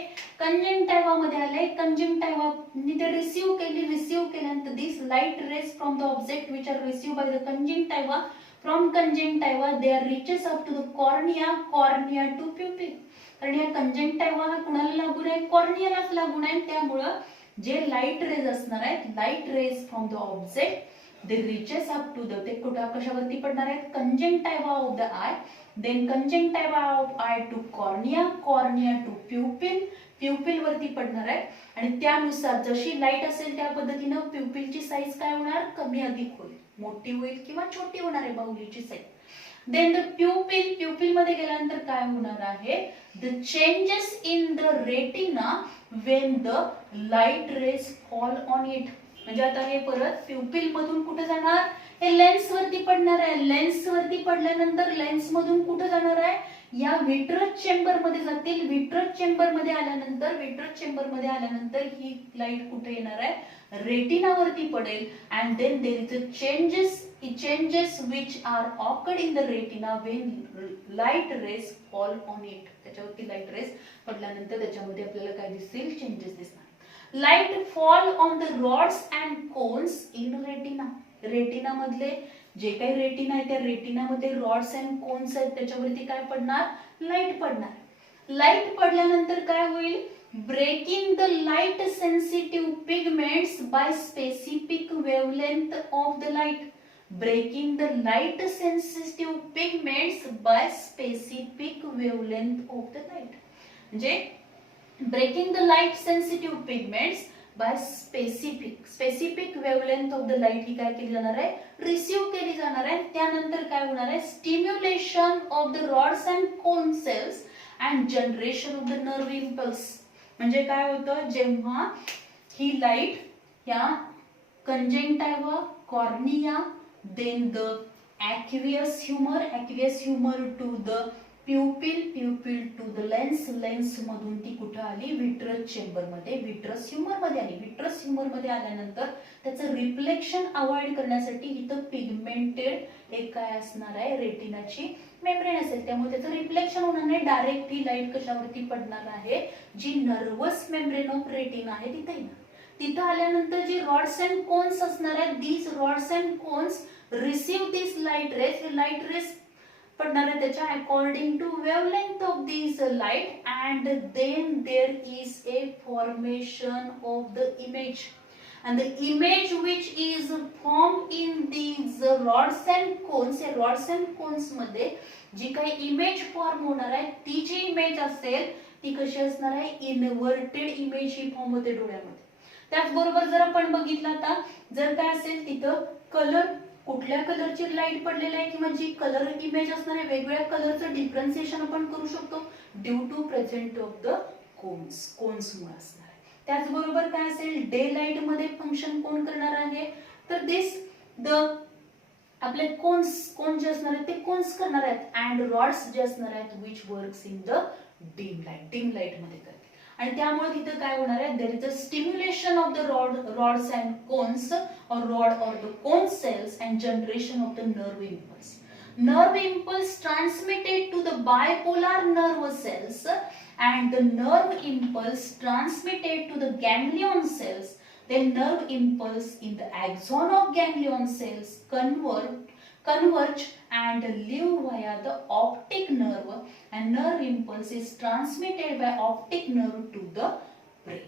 कंजंक्टिव्हा मध्ये आले. कंजंक्टिव्हा ने ते रिसीव्ह केल्यानंतर these light rays from the object which are received by the conjunctiva, from conjunctiva they are reaches up to the cornea to pupil. कारण या कंजंक्टिव्हा हा कुणाला लागून आहे? कॉर्नियालाच लागून आहे. त्यामुळं जे लाईट रेज असणार आहेत, light rays from the object they reaches up to the, ते कुठं कशावरती पडणार आहेत? Conjunctiva of the eye, then conjunctiva of eye to cornea to pupil वरती पडणार आहे. आणि त्यानुसार जशी लाईट असेल त्या पद्धतीनं प्युपिलची साईज काय होणार? कमी अधिक होईल, मोठी होईल किंवा छोटी होणार आहे बाहुलीची साईज. देन द प्युपिल मध्ये गेल्यानंतर काय होणार आहे? The changes in the retina when the light rays fall on it. म्हणजे आता हे परत प्युपिल मधून कुठे जाणार? हे लेन्स वरती पडणार आहे. लेन्स वरती पडल्यानंतर लेन्स मधून कुठे जाणार आहे? या विट्रस चेंबर मध्ये जातील. विट्रस चेंबर मध्ये आल्यानंतर ही लाईट कुठे येणार आहे? रेटिना वरती पडेल. and then there is a changes which are occurred in the retina when light rays fall on it. त्याच्यावरती लाईट रेस पडल्यानंतर त्याच्यामध्ये आपल्याला काय दिसतील? चेंजेस दिसणार. Light fall on the rods and cones in retina. Retina मधले जे काही रेटिना आहे त्या रेटिना मध्ये रॉड्स अँड कोन्स आहेत, त्याच्यावरती काय पडणार? लाईट पडणार. लाईट पडल्यानंतर काय होईल? Breaking the light sensitive pigments by specific wavelength of the light. Breaking the light sensitive pigments by specific wavelength of the light. म्हणजे breaking the light sensitive pigments by specific wavelength of the light ही काय केली जाणार आहे? Receive केली जाणार आहे. त्यानंतर काय होणार आहे? Stimulation of the rods and cone cells and generation of the nerve impulse. म्हणजे काय होतं? जेव्हा ही लाईट या कंजंक्टिव्हा, cornea, then the aqueous humor to the pupil to the lens मधून ती कुठे आली? विट्रस चेंबर मध्ये, विट्रस ह्युमर मध्ये आली. विट्रस ह्युमर मध्ये आल्यानंतर त्याचं रिफ्लेक्शन अवॉइड करण्यासाठी इथं पिगमेंटेड एक काय असणार आहे? रेटिनाची मेम्ब्रेन असेल. त्यामुळे त्याचं रिफ्लेक्शन होणार नाही. डायरेक्ट ही लाईट कशावरती पडणार आहे? जी नर्वस मेम्ब्रेन ऑफ रेटिना आहे तिथे येणार. तिथं आल्यानंतर जी रॉड्स अँड कोन्स असणार आहेत, these rods and cones receive this light rays. हे लाईट रेज पडणार आहे त्याच्या according to wavelength of this light, and then there is a formation of the image. and the image which is formed in these rods and cones, या rods and cones मध्ये जी काही image form होणार आहे ती जी image असेल ती कशी असणार आहे? इन्व्हर्टेड इमेज ही फॉर्म होते डोळ्यामध्ये. त्याचबरोबर जर आपण बघितलं आता जर काय असेल तिथं कलर, कुठल्या कलरची लाईट पडलेली आहे किंवा जी कलर इमेज असणार आहे वेगवेगळ्या कलरचं डिफरन्सिएशन आपण करू शकतो due to present of the cones मुळे असणार आहे. त्याचबरोबर काय असेल डे लाईट मध्ये फंक्शन कोण करणार आहे तर द आपले कोन जे असणार आहेत ते कोन्स करणार आहेत अँड रॉड्स जे असणार आहेत which works in the dim light मध्ये करते. आणि त्यामुळे तिथे काय होणार आहे there is a stimulation of the rods and cones or rod or the cone cells and generation of the nerve impulse. nerve impulse transmitted to the bipolar nerve cells and the nerve impulse transmitted to the ganglion cells. Then nerve impulse in the axon of ganglion cells converge and leave via the optic nerve, and nerve impulse is transmitted by optic nerve to the brain.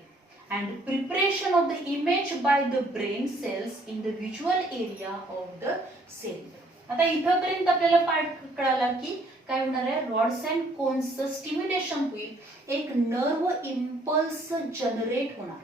And preparation of the image by the brain cells in the visual area of the cerebellum. आता इथपर्यंत आपल्याला पाठ कळाला की काय होणार आहे, rods and cons stimulation होईल, एक नर्व इम्पल्स जनरेट होणार.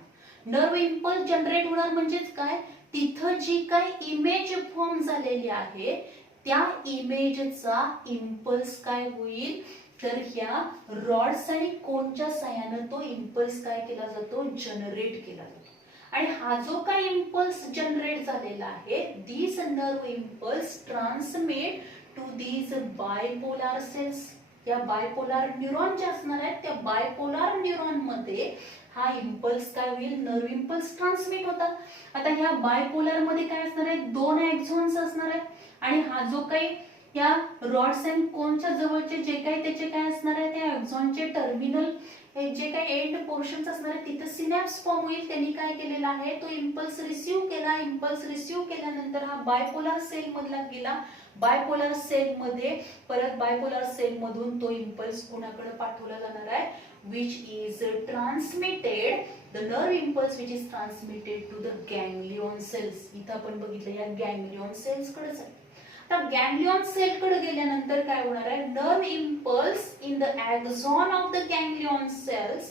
नर्व इम्पल्स जनरेट होणार म्हणजेच काय, तिथं जी काय इमेज फॉर्म झालेली आहे त्या इमेजचा इम्पल्स काय होईल, तर ह्या रॉड्स आणि कोनच्या साह्याने तो इम्पल्स काय केला जातो, जनरेट केला जातो. आणि हा जो काय इम्पल्स जनरेट झालेला आहे, this nerve impulse transmit to these bipolar cells. या बायपोलार न्यूरॉन जे असणार आहेत त्या बायपोलार न्यूरॉन मध्ये हा इम्पल्स काय होईल, नर्व इम्पल्स ट्रान्समिट होता. आता ह्या बायपोलार मध्ये काय असणार आहे, दोन एक्झॉन्स असणार आहेत आणि हा जो काही या रॉड्स अँड कोनच्या जवळचे जे काही त्याचे काय असणार आहे, त्या एक्झॉनचे टर्मिनल जे काही एंड पोर्शन्स असणार आहे तिथे सिनॅप्स फॉर्म होईल. त्यांनी काय केलेला आहे, तो इम्पल्स रिसीव्ह केला. इम्पल्स रिसीव्ह केल्यानंतर हा बायपोलार सेल मधला गेला. बायपोलार सेल मध्ये परत बायपोलार सेल मधून तो इम्पल्स कोणाकडे पाठवला जाणार आहे, which is transmitted, the nerve impulse which is transmitted to the ganglion cells. इथं आपण बघितलं या गॅंग्लियॉन सेल्स कडेच आहे. तर गॅंग्लियॉन सेल कडे गेल्यानंतर काय होणार आहे, nerve impulse in the axon of the ganglion cells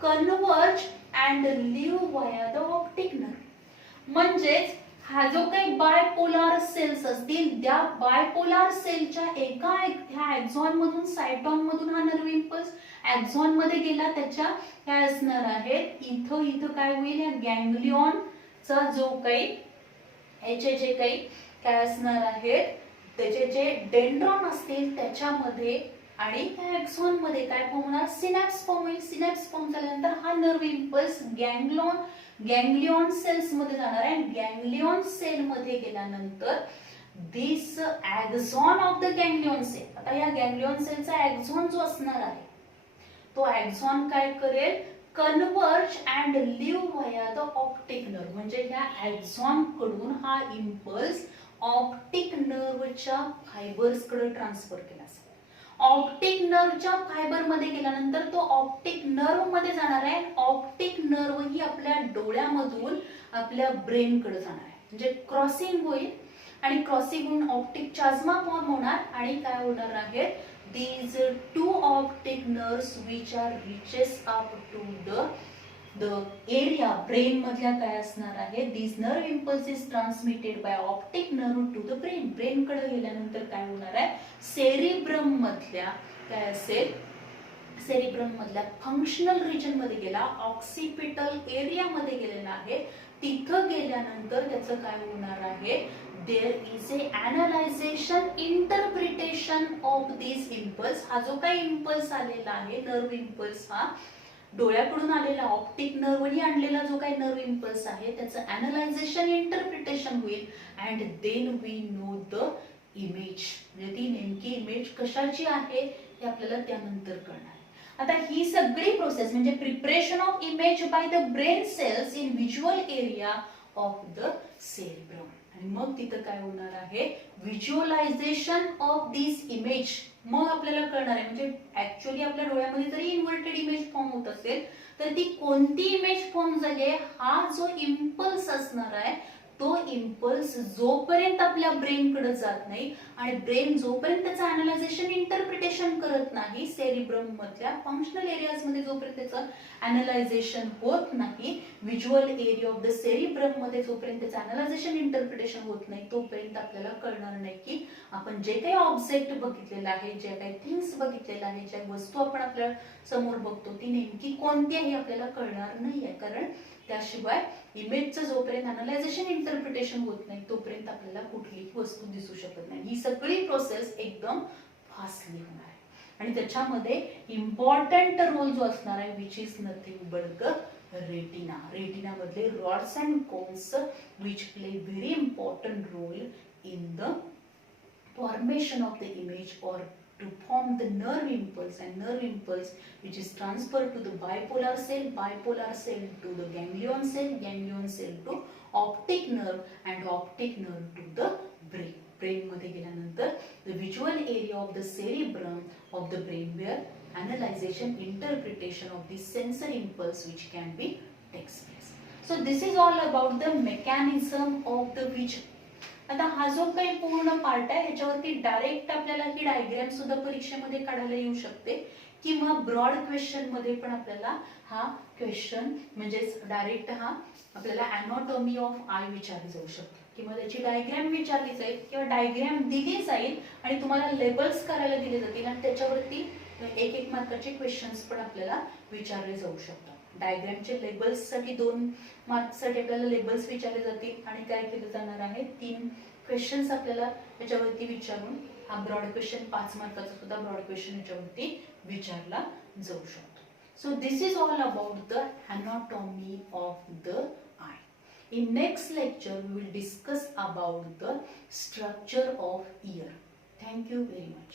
converge and leave via the optic nerve. म्हणजेच हा जो काही बायपोलार सेल्स असतील त्या बायपोलार सेलच्या एका ह्या एक्झॉन मधून सायटॉन मधून हा नर्व इम्पल्स एक्झॉन मध्ये गेला, त्याच्या काय असणार आहेत, इथं काय होईल, या गॅंग्लियॉन चा जो काही याचे जे काही काय असणार आहेत त्याचे जे डेंड्रॉन असतील त्याच्यामध्ये आणि त्या एक्झॉन मध्ये काय फॉर्म होणार, सिनॅप्स फॉर्म होईल. सिनॅप्स फॉर्म झाल्यानंतर हा नर्व इम्पल्स गॅंग्लियॉन सेल्स मध्ये जाणार आहे. गॅंग्लियॉन सेल मध्ये गेल्यानंतर दिस एक्झॉन ऑफ द गॅंग्लियॉन सेल, आता या गॅंग्लियॉन सेलचा एक्झॉन जो असणार आहे तो एक्झॉन काय करेल, converge and leave via the optic nerve. म्हणजे ह्या एक्झॉन कडून हा इम्पल्स ऑप्टिक नर्वच्या फायबर्स कडे ट्रान्सफर केला असेल. ऑप्टिक नर्वच्या फायबर मध्ये गेल्यानंतर तो ऑप्टिक नर्व मध्ये जाणार आहे. ऑप्टिक नर्व ही आपल्या डोळ्यामधून आपल्या ब्रेन कडे जाणार आहे. म्हणजे क्रॉसिंग होईल आणि क्रॉसिंग होऊन ऑप्टिक चाजमा फॉर्म होणार आणि काय होणार आहे, these two optic nerves which are reaches up to the area brain मधल्या काय असणार आहे, these nerve impulse is transmitted by optic nerve to the brain. Brain कडे गेल्यानंतर काय होणार आहे, सेरिब्रम मधल्या काय असेल, सेरिब्रम मधल्या फंक्शनल रिजन मध्ये गेला, ऑक्सिपिटल एरिया मध्ये गेलेला आहे. तिथं गेल्यानंतर त्याचं काय होणार आहे, there is a analyzation interpretation of these impulse. हा जो काही इम्पल्स आलेला आहे नर्व इम्पल्स, हा डोळ्याकडून आलेला ऑप्टिक नर्वनी आणलेला जो काही नर्व इम्पल्स आहे त्याचं अनालायझेशन इंटरप्रिटेशन होईल and then we know the image. म्हणजे ती नेमकी इमेज कशाची आहे हे आपल्याला त्यानंतर कळणार. आता ही सगळी प्रोसेस म्हणजे preparation of image by the brain cells in visual area of the cerebrum. आणि मग तिथं काय होणार आहे, व्हिज्युअलायझेशन ऑफ दिस इमेज. मग आपल्याला कळणार आहे म्हणजे ऍक्च्युअली आपल्या डोळ्यामध्ये जरी इन्व्हर्टेड इमेज फॉर्म होत असेल तर ती कोणती इमेज फॉर्म झाली आहे, हा जो इम्पल्स असणार आहे तो इम्पल्स जोपर्यंत आपल्या ब्रेन कडे जात नाही आणि ब्रेन जोपर्यंत त्याचं अनालायझेशन इंटरप्रिटेशन करत नाही, सेरिब्रम मधल्या फंक्शनल एरियाज मध्ये जोपर्यंत त्याचं अनालायझेशन होत नाही, visual area of the cerebrum मध्ये जोपर्यंत त्याचं अनालायझेशन इंटरप्रिटेशन होत नाही तोपर्यंत आपल्याला कळणार नाही की आपण जे काही ऑब्जेक्ट बघितलेला आहे, जे काही थिंग्स बघितलेला आहे, ज्या वस्तू आपण आपल्या समोर बघतो ती नेमकी कोणती आहे आपल्याला कळणार नाहीये. कारण त्याशिवाय इमेजचं जोपर्यंत अनालायझेशन इंटरप्रिटेशन होत नाही तोपर्यंत आपल्याला कुठलीही वस्तू दिसू शकत नाही. ही सगळी प्रोसेस एकदम फास्टली होणार आहे आणि त्याच्यामध्ये इम्पॉर्टंट रोल जो असणार आहे which is nothing but the retina. Retina मधले rods and cones which play very important role in the formation of the image or to form the nerve impulse, and nerve impulse which is transferred to the bipolar cell to the ganglion cell to optic nerve, and optic nerve to the brain. Brain मध्ये गेल्यानंतर the visual area of the cerebrum of the brain where analyzation interpretation of the sensory impulse which can be takes place. So this is all about the mechanism of the vision. आता हा जो काही पूर्ण part आहे याच्यावरती direct आपल्याला ही diagram सुद्धा परीक्षेमध्ये काढायला येऊ शकते किंवा ब्रॉड क्वेश्चन मध्ये पण आपल्याला हा क्वेश्चन म्हणजे डायरेक्ट हा आपल्याला अॅनाटॉमी ऑफ आय विचारली जाऊ शकते किंवा त्याची डायग्राम विचारली जाईल किंवा डायग्राम दिली जाईल आणि तुम्हाला लेबल्स करायला दिले जातील आणि त्याच्यावरती एक मार्काचे क्वेश्चन्स पण आपल्याला विचारले जाऊ शकतात. डायग्रामचे लेबल्स साठी 2 मार्क्ससाठी आपल्याला लेबल्स विचारले जातील आणि काय केलं जाणार आहे 3 क्वेश्चन्स आपल्याला याच्यावरती विचारून हा ब्रॉड क्वेश्चन 5 मार्काचा सुद्धा ब्रॉड क्वेश्चन याच्यावरती विचारला जाऊ शकतो. So this is all about the anatomy of the eye. In next lecture we will discuss about the structure of ear. Thank you very much.